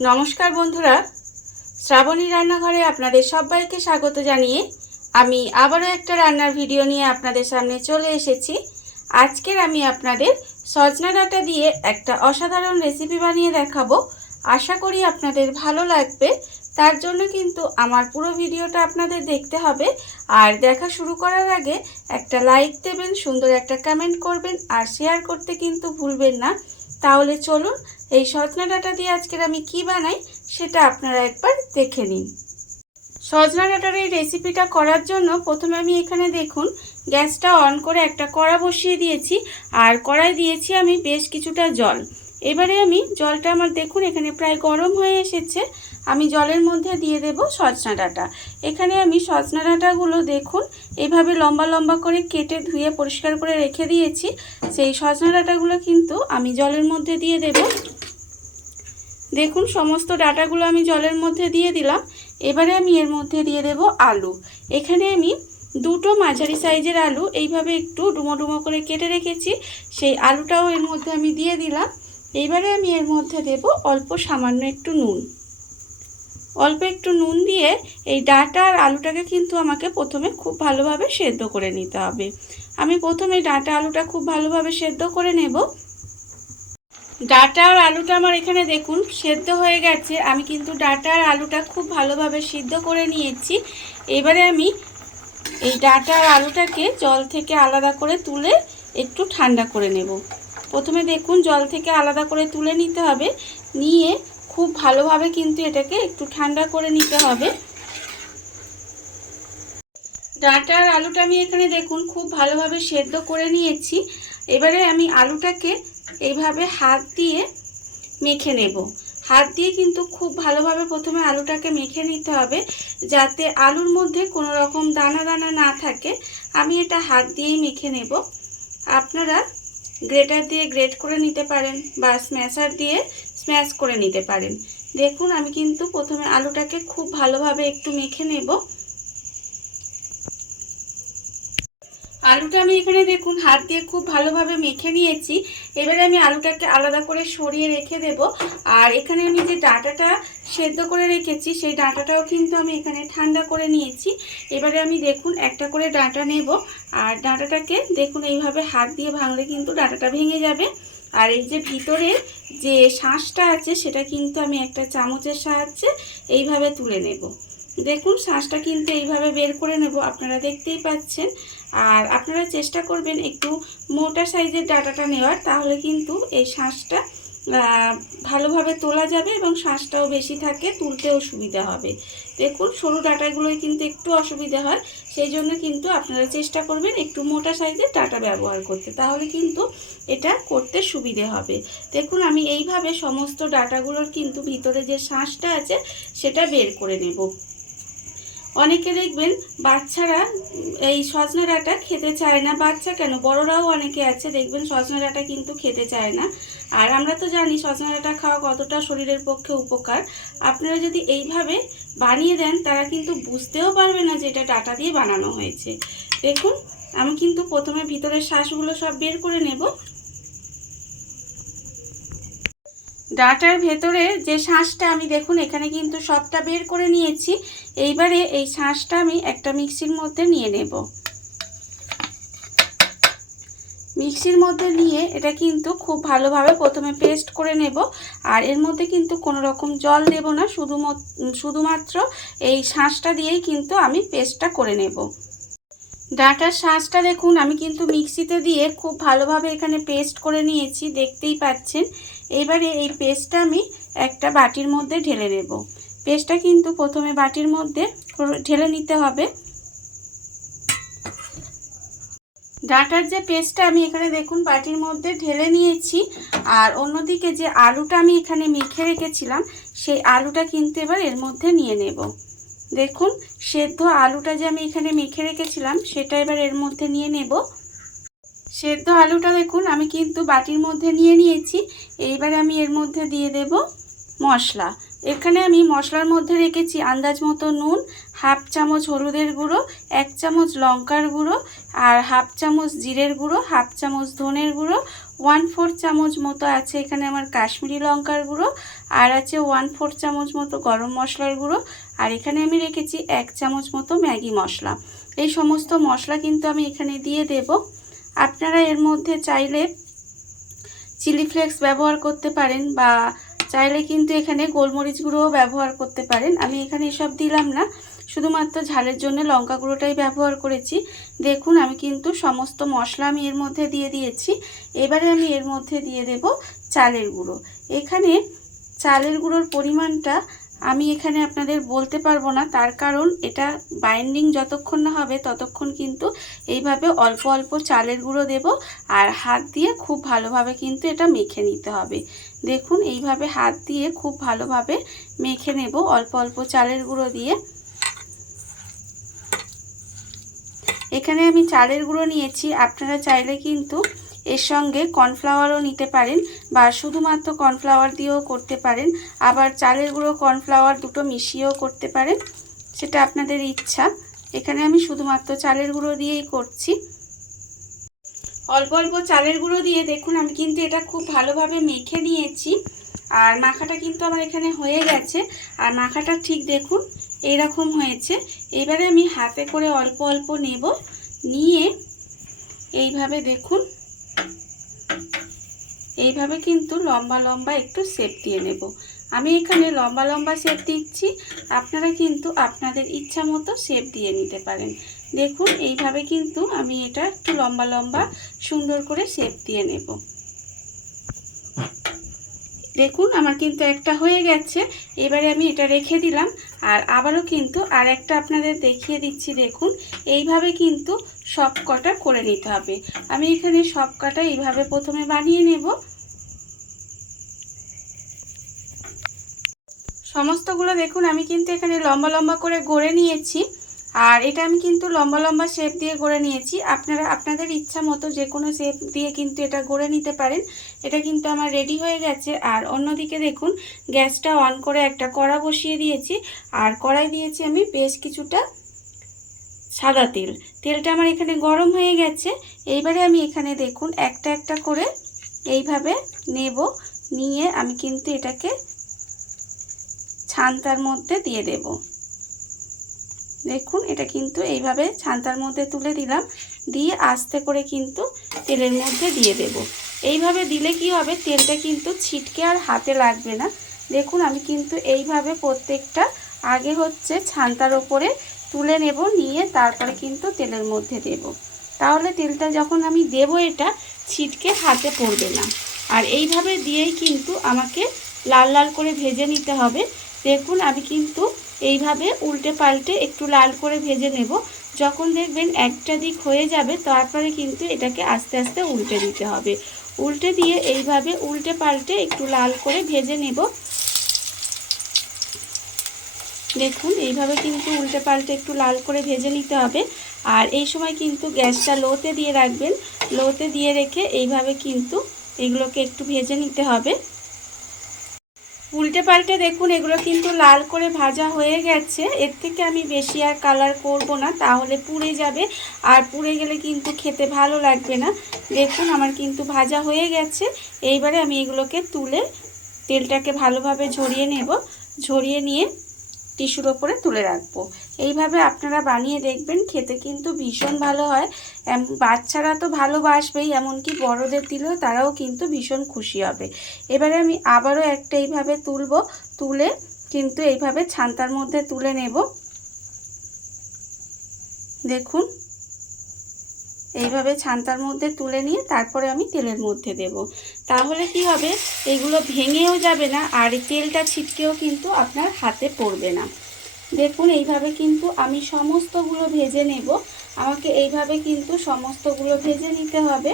নমস্কার বন্ধুরা, শ্রাবণী রান্নাঘরে আপনাদের সবাইকে স্বাগত জানিয়ে আমি আবারও একটা রান্নার ভিডিও নিয়ে আপনাদের সামনে চলে এসেছি। আজকের আমি আপনাদের সজনা ডাঁটা দিয়ে একটা অসাধারণ রেসিপি বানিয়ে দেখাবো। আশা করি আপনাদের ভালো লাগবে। তার জন্য কিন্তু আমার পুরো ভিডিওটা আপনাদের দেখতে হবে। আর দেখা শুরু করার আগে একটা লাইক দেবেন, সুন্দর একটা কমেন্ট করবেন আর শেয়ার করতে কিন্তু ভুলবেন না। তাহলে চলুন এই সজনা ডাঁটা দিয়ে আজকের আমি কি বানাই সেটা আপনারা একবার দেখে নিন। সজনা ডাঁটার এই রেসিপিটা করার জন্য প্রথমে আমি এখানে দেখুন গ্যাসটা অন করে একটা কড়া বসিয়ে দিয়েছি আর কড়াই দিয়েছি আমি বেশ কিছুটা জল। এবারে আমি জলটা আমার দেখুন এখানে প্রায় গরম হয়ে এসেছে। আমি জলের মধ্যে দিয়ে দেব সজনা ডাঁটা। এখানে আমি সজনা ডাঁটাগুলো দেখুন এইভাবে লম্বা লম্বা করে কেটে ধুয়ে পরিষ্কার করে রেখে দিয়েছি। সেই সজনা ডাঁটাগুলো কিন্তু আমি জলের মধ্যে দিয়ে দেব। দেখুন সমস্ত ডাঁটাগুলো আমি জলের মধ্যে দিয়ে দিলাম। এবারে আমি এর মধ্যে দিয়ে দেব আলু। এখানে আমি দুটো মাঝারি সাইজের আলু এইভাবে একটু ডুমো ডুমো করে কেটে রেখেছি, সেই আলুটাও এর মধ্যে আমি দিয়ে দিলাম। এইবারে আমি এর মধ্যে দেব অল্প সামান্য একটু নুন। অল্প একটু নুন দিয়ে এই ডাঁটা আর আলুটাকে কিন্তু আমাকে প্রথমে খুব ভালোভাবে সেদ্ধ করে নিতে হবে। আমি প্রথমে ডাঁটা আলুটা খুব ভালোভাবে সেদ্ধ করে নেব। ডাঁটা আর আলুটা আমার এখানে দেখুন সেদ্ধ হয়ে গেছে। আমি কিন্তু ডাঁটা আর আলুটা খুব ভালোভাবে সিদ্ধ করে নিয়েছি। এবারে আমি এই ডাঁটা আর আলুটাকে জল থেকে আলাদা করে তুলে একটু ঠান্ডা করে নেব। প্রথমে দেখুন জল থেকে আলাদা করে তুলে নিতে হবে, নিয়ে খুব ভালোভাবে কিন্তু এটাকে একটু ঠান্ডা করে নিতে হবে। ডাঁটা আর আলুটা আমি এখানে দেখুন খুব ভালোভাবে সেদ্ধ করে নিয়েছি। এবারে আমি আলুটাকে এইভাবে হাত দিয়ে মেখে নেব। হাত দিয়ে কিন্তু খুব ভালোভাবে প্রথমে আলুটাকে মেখে নিতে হবে, যাতে আলুর মধ্যে কোনো রকম দানা দানা না থাকে। আমি এটা হাত দিয়েই মেখে নেব। আপনারা গ্রেটার দিয়ে গ্রেট করে নিতে পারেন বা স্ম্যাশার দিয়ে স্ম্যাশ করে নিতে পারেন। দেখুন আমি কিন্তু প্রথমে আলুটাকে খুব ভালোভাবে একটু মেখে নেব। আলুটা আমি এখানে দেখুন হাত দিয়ে খুব ভালোভাবে মেখে নিয়েছি। এবারে আমি আলুটাকে আলাদা করে সরিয়ে রেখে দেব। আর এখানে আমি যে ডাঁটাটা সেদ্ধ করে রেখেছি সেই ডাঁটাটাও কিন্তু আমি এখানে ঠান্ডা করে নিয়েছি। এবারে আমি দেখুন একটা করে ডাঁটা নেব আর ডাঁটাটাকে দেখুন এইভাবে হাত দিয়ে ভাঙলে কিন্তু ডাঁটাটা ভেঙে যাবে। আর এই যে ভিতরে যে শাঁসটা আছে সেটা কিন্তু আমি একটা চামচের সাহায্যে এইভাবে তুলে নেব। দেখুন শাঁসটা কিন্তু এইভাবে বের করে নেব, আপনারা দেখতেই পাচ্ছেন। আর আপনারা চেষ্টা করবেন একটু মোটা সাইজের ডাঁটাটা নেওয়ার, তাহলে কিন্তু এই শাঁসটা ভালোভাবে তোলা যাবে এবং শাঁসটাও বেশি থাকে, তুলতেও সুবিধা হবে। দেখুন সরু ডাঁটাগুলোই কিন্তু একটু অসুবিধা হয়, সেই জন্য কিন্তু আপনারা চেষ্টা করবেন একটু মোটা সাইজের ডাঁটা ব্যবহার করতে, তাহলে কিন্তু এটা করতে সুবিধে হবে। দেখুন আমি এইভাবে সমস্ত ডাঁটাগুলোর কিন্তু ভিতরে যে শাঁসটা আছে সেটা বের করে নেব। অনেকে দেখবেন বাচ্চারা এই সজনা ডাঁটা খেতে চায় না, বাচ্চা কেন বড়রাও অনেকে আছে দেখবেন সজনা ডাঁটা কিন্তু খেতে চায় না। আর আমরা তো জানি সজনা ডাঁটা খাওয়া কতটা শরীরের পক্ষে উপকার। আপনারা যদি এইভাবে বানিয়ে দেন তারা কিন্তু বুঝতেও পারবে না যে এটা ডাঁটা দিয়ে বানানো হয়েছে। দেখুন আমি কিন্তু প্রথমে ভিতরের শাঁসগুলো সব বের করে নেব। ডাঁটার ভেতরে যে শাঁসটা আমি দেখুন এখানে কিন্তু সবটা বের করে নিয়েছি। এইবারে এই শাঁসটা আমি একটা মিক্সির মধ্যে নিয়ে নেব। মিক্সির মধ্যে নিয়ে এটা কিন্তু খুব ভালোভাবে প্রথমে পেস্ট করে নেব। আর এর মধ্যে কিন্তু কোনো রকম জল দেব না, শুধুমাত্র এই শাঁসটা দিয়েই কিন্তু আমি পেস্টটা করে নেব। ডাঁটার শাঁসটা দেখুন আমি কিন্তু মিক্সিতে দিয়ে খুব ভালোভাবে এখানে পেস্ট করে নিয়েছি, দেখতেই পাচ্ছেন। এবারে এই পেস্টটা আমি একটা বাটির মধ্যে ঢেলে নেব। পেস্টটা কিন্তু প্রথমে বাটির মধ্যে ঢেলে নিতে হবে। ডাঁটার যে পেস্টটা আমি এখানে দেখুন বাটির মধ্যে ঢেলে নিয়েছি। আর অন্যদিকে যে আলুটা আমি এখানে মেখে রেখেছিলাম সেই আলুটা কিন্তু এবার এর মধ্যে নিয়ে নেব। দেখুন সেদ্ধ আলুটা যে আমি এখানে মেখে রেখেছিলাম সেটা এবার এর মধ্যে নিয়ে নেব। সেদ্ধ আলুটা দেখুন আমি কিন্তু বাটির মধ্যে নিয়ে নিয়েছি। এইবারে আমি এর মধ্যে দিয়ে দেব মশলা। এখানে আমি মশলার মধ্যে রেখেছি আন্দাজ মতো নুন, হাফ চামচ হলুদের গুঁড়ো, 1 চামচ লঙ্কার গুঁড়ো, আর হাফ চামচ জিরের গুঁড়ো, হাফ চামচ ধনের গুঁড়ো, 1/4 চামচ মতো আছে এখানে আমার কাশ্মীরি লঙ্কার গুঁড়ো, আর আছে 1/4 চামচ মতো গরম মশলার গুঁড়ো, আর এখানে আমি রেখেছি 1 চামচ মতো ম্যাগি মশলা। এই সমস্ত মশলা কিন্তু আমি এখানে দিয়ে দেব। আপনারা এর মধ্যে চাইলে চিলি ফ্লেক্স ব্যবহার করতে পারেন বা চাইলে কিন্তু এখানে গোলমরিচ গুঁড়োও ব্যবহার করতে পারেন। আমি এখানে এসব দিলাম না, শুধুমাত্র ঝালের জন্য লঙ্কা গুঁড়োটাই ব্যবহার করেছি। দেখুন আমি কিন্তু সমস্ত মশলা আমি এর মধ্যে দিয়ে দিয়েছি। এবারে আমি এর মধ্যে দিয়ে দেব চালের গুঁড়ো। এখানে চালের গুঁড়োর পরিমাণটা আমি এখানে আপনাদের বলতে পারবো না, তার কারণ এটা বাইন্ডিং যতক্ষণ না হবে ততক্ষণ কিন্তু এইভাবে অল্প অল্প চালের গুঁড়ো দেব আর হাত দিয়ে খুব ভালোভাবে কিন্তু এটা মেখে নিতে হবে। দেখুন এইভাবে হাত দিয়ে খুব ভালোভাবে মেখে নেব অল্প অল্প চালের গুঁড়ো দিয়ে। এখানে আমি চালের গুঁড়ো নিয়েছি, আপনারা চাইলে কিন্তু এর সঙ্গে কর্নফ্লাওয়ারও নিতে পারেন বা শুধুমাত্র কর্নফ্লাওয়ার দিয়েও করতে পারেন, আবার চালের গুঁড়ো কর্নফ্লাওয়ার দুটো মিশিয়েও করতে পারেন, সেটা আপনাদের ইচ্ছা। এখানে আমি শুধুমাত্র চালের গুঁড়ো দিয়েই করছি। অল্প অল্প চালের গুঁড়ো দিয়ে দেখুন আমি কিন্তু এটা খুব ভালোভাবে মেখে নিয়েছি আর মাখাটা কিন্তু আমার এখানে হয়ে গেছে। আর মাখাটা ঠিক দেখুন এইরকম হয়েছে। এবারে আমি হাতে করে অল্প অল্প নেব, নিয়ে এইভাবে দেখুন এইভাবে কিন্তু লম্বা লম্বা একটু শেপ দিয়ে নেব। আমি এখানে লম্বা লম্বা শেপ দিচ্ছি, আপনারা কিন্তু আপনাদের ইচ্ছা মতো শেপ দিয়ে নিতে পারেন। দেখুন এইভাবে কিন্তু আমি এটা একটু লম্বা লম্বা সুন্দর করে শেপ দিয়ে নেব। দেখুন আমার কিন্তু একটা হয়ে গেছে। এবারে আমি এটা রেখে দিলাম আর আবারও কিন্তু আর একটা আপনাদের দেখিয়ে দিচ্ছি। দেখুন এইভাবে কিন্তু সব কটা করে নিতে হবে। আমি এখানে সব কটা এইভাবে প্রথমে বানিয়ে নেব। সমস্তগুলো দেখুন আমি কিন্তু এখানে লম্বা লম্বা করে গড়ে নিয়েছি আর এটা আমি কিন্তু লম্বা লম্বা শেপ দিয়ে গড়ে নিয়েছি। আপনারা আপনাদের ইচ্ছা মতো যে কোনো শেপ দিয়ে কিন্তু এটা গড়ে নিতে পারেন। এটা কিন্তু আমার রেডি হয়ে গেছে। আর অন্যদিকে দেখুন গ্যাসটা অন করে একটা কড়া বসিয়ে দিয়েছি আর কড়াই দিয়েছি আমি বেশ কিছুটা সাদা তেল। তেলটা আমার এখানে গরম হয়ে গেছে। এইবারে আমি এখানে দেখুন একটা একটা করে এইভাবে নেব, নিয়ে আমি কিন্তু এটাকে ছান্তার মধ্যে দিয়ে দেব। দেখুন এটা কিন্তু এইভাবে ছান্তার মধ্যে তুলে দিলাম, দিয়ে আস্তে করে কিন্তু তেলের মধ্যে দিয়ে দেব। এইভাবে দিলে কি হবে, তেলটা কিন্তু ছিটকে আর হাতে লাগবে না। দেখুন আমি কিন্তু এইভাবে প্রত্যেকটা আগে হচ্ছে ছান্তার ওপরে তুলে নেব, নিয়ে তারপরে কিন্তু তেলের মধ্যে দেব। তাহলে তেলটা যখন আমি দেব এটা ছিটকে হাতে পড়বে না। আর এইভাবে দিয়েই কিন্তু আমাকে লাল লাল করে ভেজে নিতে হবে। দেখুন আমি কিন্তু এইভাবে উল্টে পাল্টে একটু লাল করে ভেজে নেব। যখন দেখবেন একটা দিক হয়ে যাবে তারপরে কিন্তু এটাকে আস্তে আস্তে উল্টে দিতে হবে। উল্টে দিয়ে এইভাবে উল্টে পাল্টে একটু লাল করে ভেজে নেব। দেখুন এইভাবে কিন্তু উল্টে পাল্টে একটু লাল করে ভেজে নিতে হবে। আর এই সময় কিন্তু গ্যাসটা লোতে দিয়ে রাখবেন। লোতে দিয়ে রেখে এইভাবে কিন্তু এগুলোকে একটু ভেজে নিতে হবে। উল্টে পাল্টে দেখুন এগুলো কিন্তু লাল করে ভাজা হয়ে গেছে। এর থেকে আমি বেশি আর কালার করব না, তাহলে পুড়ে যাবে আর পুড়ে গেলে কিন্তু খেতে ভালো লাগবে না। দেখুন আমার কিন্তু ভাজা হয়ে গেছে। এইবারে আমি এগুলোকে তুলে তেলটাকে ভালোভাবে ঝরিয়ে নেব। ঝরিয়ে নিয়ে টিস্যুর ওপরে তুলে রাখবো। এইভাবে আপনারা বানিয়ে দেখবেন, খেতে কিন্তু ভীষণ ভালো হয়। বাচ্চারা তো ভালোবাসবেই, এমনকি বড়দের দিলেও তারাও কিন্তু ভীষণ খুশি হবে। এবারে আমি আবারও একটা এইভাবে তুলবো, তুলে কিন্তু এইভাবে ছান্তার মধ্যে তুলে নেব। দেখুন এইভাবে ছান্তার মধ্যে তুলে নিয়ে তারপরে আমি তেলের মধ্যে দেব। তাহলে কি হবে, এগুলো ভেঙেও যাবে না আর তেলটা ছিটকেও কিন্তু আপনার হাতে পড়বে না। দেখুন এইভাবে কিন্তু আমি সমস্তগুলো ভেজে নেব। আমাকে এইভাবে কিন্তু সমস্তগুলো ভেজে নিতে হবে।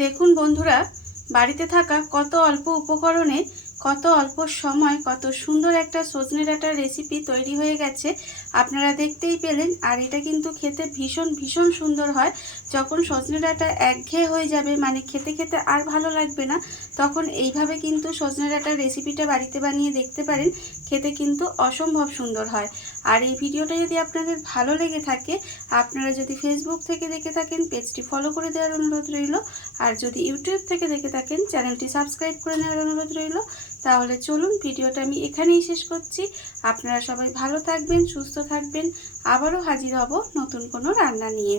দেখুন বন্ধুরা, বাড়িতে থাকা কত অল্প উপকরণে কত অল্প সময় কত সুন্দর একটা সজনে ডাঁটার রেসিপি তৈরি হয়ে গেছে। আপনারা দেখতেই পেলেন। আর এটা কিন্তু খেতে ভীষণ ভীষণ সুন্দর হয়। যখন সজনে ডাঁটা একঘেয়ে হয়ে যাবে, মানে খেতে খেতে আর ভালো লাগবে না, তখন এইভাবে কিন্তু সজনে ডাঁটার রেসিপিটা বাড়িতে বানিয়ে দেখতে পারেন। খেতে কিন্তু অসম্ভব সুন্দর হয়। আর এই ভিডিওটা যদি আপনাদের ভালো লেগে থাকে, আপনারা যদি ফেসবুক থেকে দেখে থাকেন পেজটি ফলো করে দেওয়ার অনুরোধ রইল। আর যদি ইউটিউব থেকে দেখে থাকেন চ্যানেলটি সাবস্ক্রাইব করে নেওয়ার অনুরোধ রইল। তাহলে চলুন ভিডিওটা আমি এখানেই শেষ করছি। আপনারা সবাই ভালো থাকবেন, সুস্থ থাকবেন। আবারও হাজির হব নতুন কোনো রান্না নিয়ে।